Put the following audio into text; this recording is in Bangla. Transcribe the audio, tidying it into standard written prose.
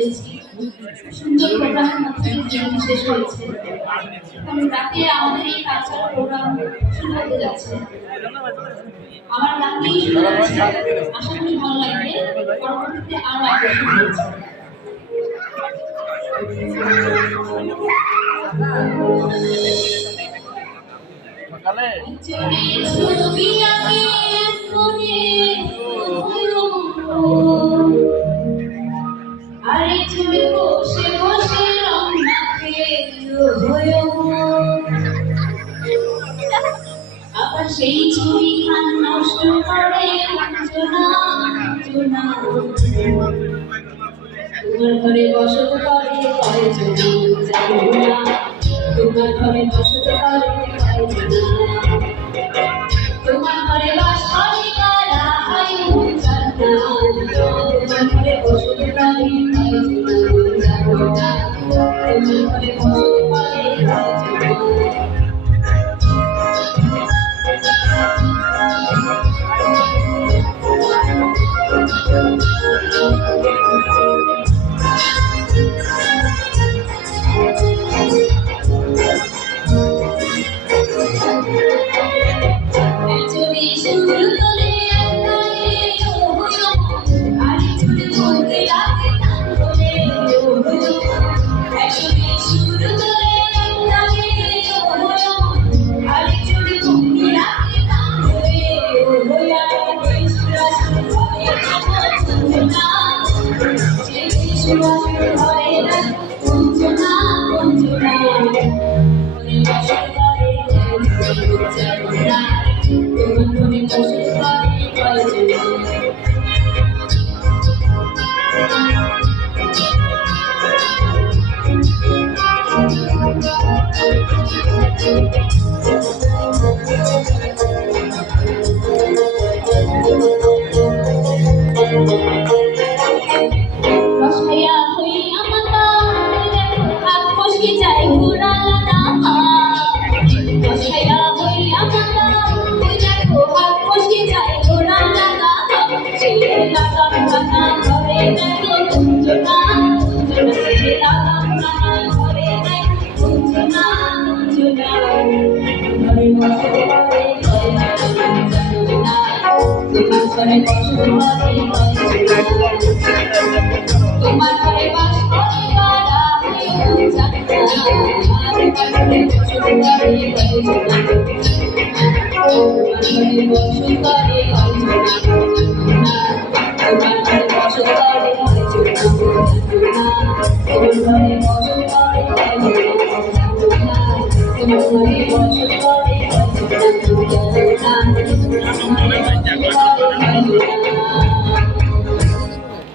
মিলেছি। সুন্দর প্রোগ্রামের মধ্যে জীবন শেষ হয়েছে। কারণ রাতে আমাদের এই কালচারাল প্রোগ্রাম শুরু হতে যাচ্ছে। আমার গান দিয়ে শুরু হচ্ছে, আশা করি ভালো লাগবে। পরবর্তীতে আরো আকর্ষণ হয়েছে। ছবি আঁকে মনে আরেক ছবি বসে বসে রং মাখে আবার সেই ছবি খান নষ্ট করে অঞ্জনা অঞ্জনা তোমার ঘরে বসত করে কয়জনা জানো না তোমার ঘরে বসত করে কয়জনা তোমার ঘরে বাস করে কারা হাই জানা তোমার ঘরে বসত করে কয়জনা জানো না তোমার ঘরে বসত করে কয়জনা তোমার ঘরে বাস করে কারা তোমার ঘরে